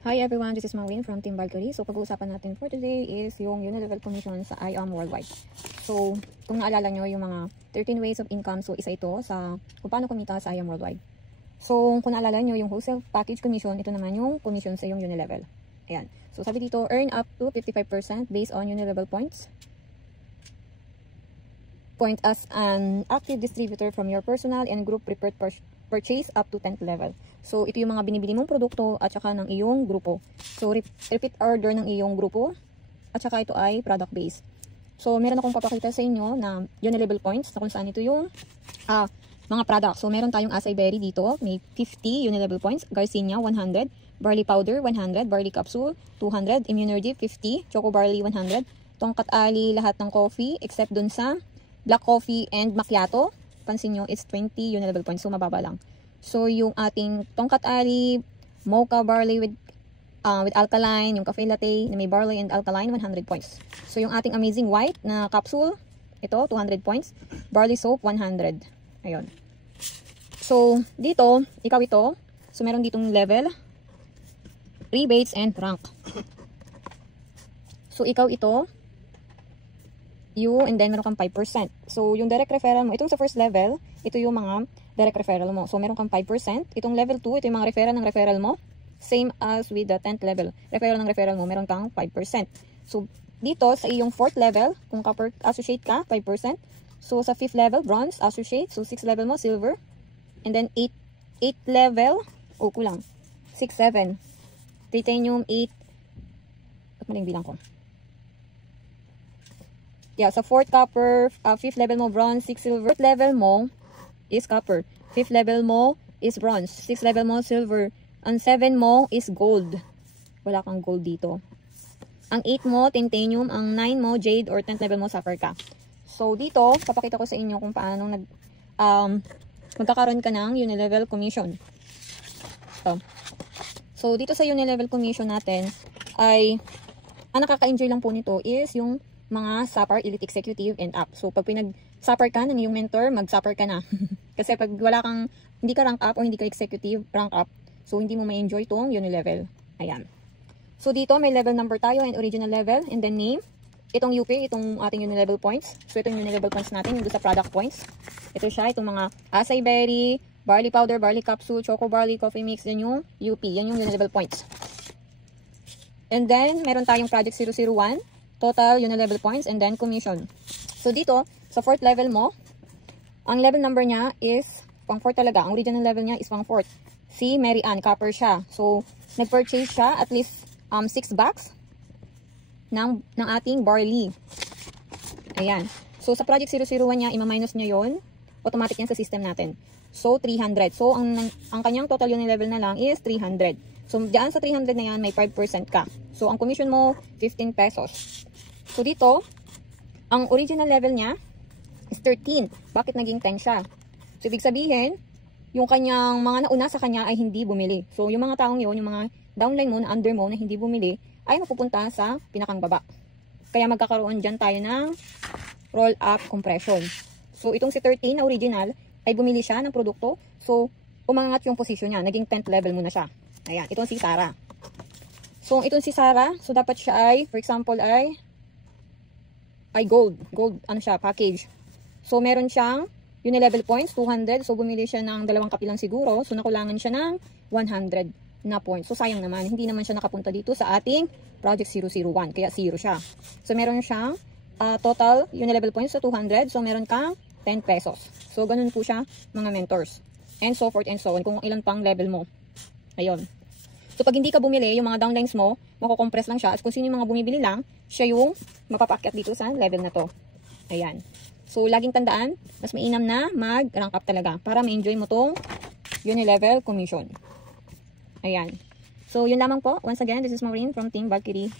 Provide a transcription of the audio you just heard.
Hi everyone, this is Maureen from Team Valkyrie. So pag-uusapan natin for today is yung Unilevel Commission sa IAM Worldwide. So kung naalala nyo yung mga 13 ways of income, so isa ito sa kung paano kumita sa IAM Worldwide. So kung naalala nyo yung wholesale package commission, ito naman yung commission sa yung Unilevel. Ayan. So sabi dito, earn up to 55% based on Unilevel points. Point as an active distributor from your personal and group preferred purchase up to 10th level. So, ito yung mga binibili mong produkto at saka ng iyong grupo. So, repeat order ng iyong grupo at saka ito ay product based. So, meron akong papakita sa inyo na Unilevel points na kung saan ito yung mga product. So, meron tayong acai berry dito. May 50 Unilevel points. Garcinia, 100. Barley powder, 100. Barley capsule, 200. Immunergy, 50. Choco barley, 100. Tongkat ali, lahat ng coffee except dun sa black coffee and macchiato. Pansin nyo, it's 20 Unilevel points. So, mababa lang. So, yung ating tongkat ali, mocha barley with alkaline, yung cafe latte na may barley and alkaline, 100 points. So, yung ating amazing white na capsule, ito, 200 points. Barley soap, 100. Ayun. So, dito, ikaw ito. So, meron ditong level, rebates, and rank. So, ikaw ito, and then meron kang 5%. So, yung direct referral mo, itong sa first level, ito yung mga direct referral mo. So, meron kang 5%. Itong level 2, ito yung mga referral ng referral mo. Same as with the 10th level. Referral ng referral mo, meron kang 5%. So, dito, sa iyong 4th level, kung copper associate ka, 5%. So, sa 5th level, bronze associate. So, 6th level mo, silver. And then, 8th level, kulang. 6, 7. Titanium, 8. At maling bilang ko. Yeah, sa 4th copper, 5th level mo bronze, 6th silver. 4th level mo is copper. 5th level mo is bronze. 6th level mo silver. Ang 7 mo is gold. Wala kang gold dito. Ang 8 mo titanium, ang 9 mo jade or 10th level mo sapphire ka. So dito, papakita ko sa inyo kung paano magkakaroon ka ng Unilevel commission. So dito sa Unilevel commission natin ay ang nakaka-enjoy lang po nito is yung mga SAPR Elite Executive and up. So, pag pinag-SAPR ka ng iyong mentor, mag-SAPR ka na. Kasi pag hindi ka rank up o hindi ka executive, rank up, so hindi mo ma-enjoy itong Unilevel. Ayan. So, dito may level number tayo and original level and then name. Itong UP, itong ating Unilevel points. So, itong Unilevel points natin, yung sa product points. Ito siya, itong mga acai berry, barley powder, barley capsule, choco barley, coffee mix, yan yung UP. Yan yung Unilevel points. And then, meron tayong project 001. Total Unilevel points, and then commission. So, dito, sa 4th level mo, ang level number niya is pang 4 talaga. Ang original level niya is pang 4. Si Mary Ann, copper siya. So, nag-purchase siya at least 6 bags ng ating barley. Ayan. So, sa project 001 niya, ima-minus niya yon, automatic yan sa system natin. So, 300. So, ang kanyang total Unilevel na lang is 300. So, diyan sa 300 na yan, may 5% ka. So, ang commission mo, 15 pesos. So, dito, ang original level niya is 13. Bakit naging 10 siya? So, ibig sabihin, yung kanyang mga nauna sa kanya ay hindi bumili. So, yung mga taong yun, yung mga downline mo na under mo na hindi bumili, ay mapupunta sa pinakang baba. Kaya magkakaroon dyan tayo ng roll-up compression. So, itong si 13 na original, ay bumili siya ng produkto. So, umangat yung position niya. Naging 10th level muna siya. Ayan, itong si Sarah. So, itong si Sarah, so dapat siya ay, for example, ay gold. Gold, ano siya, package. So, meron siyang Unilevel points, 200. So, bumili siya ng 2 kapilang siguro. So, nakulangan siya ng 100 na points. So, sayang naman. Hindi naman siya nakapunta dito sa ating Project 001. Kaya 0 siya. So, meron siyang total Unilevel points sa 200. So, meron kang 10 pesos. So, ganun po siya, mga mentors. And so forth and so on. Kung ilan pang level mo. Ayun. So, pag hindi ka bumili, yung mga downlines mo, makukompress lang siya. At kung sino yung mga bumibili lang, siya yung mapapakyat dito sa level na to. Ayan. So, laging tandaan, mas mainam na mag-rank up talaga para ma-enjoy mo tong Unilevel commission. Ayan. So, yun lamang po. Once again, this is Maureen from Team Valkyrie.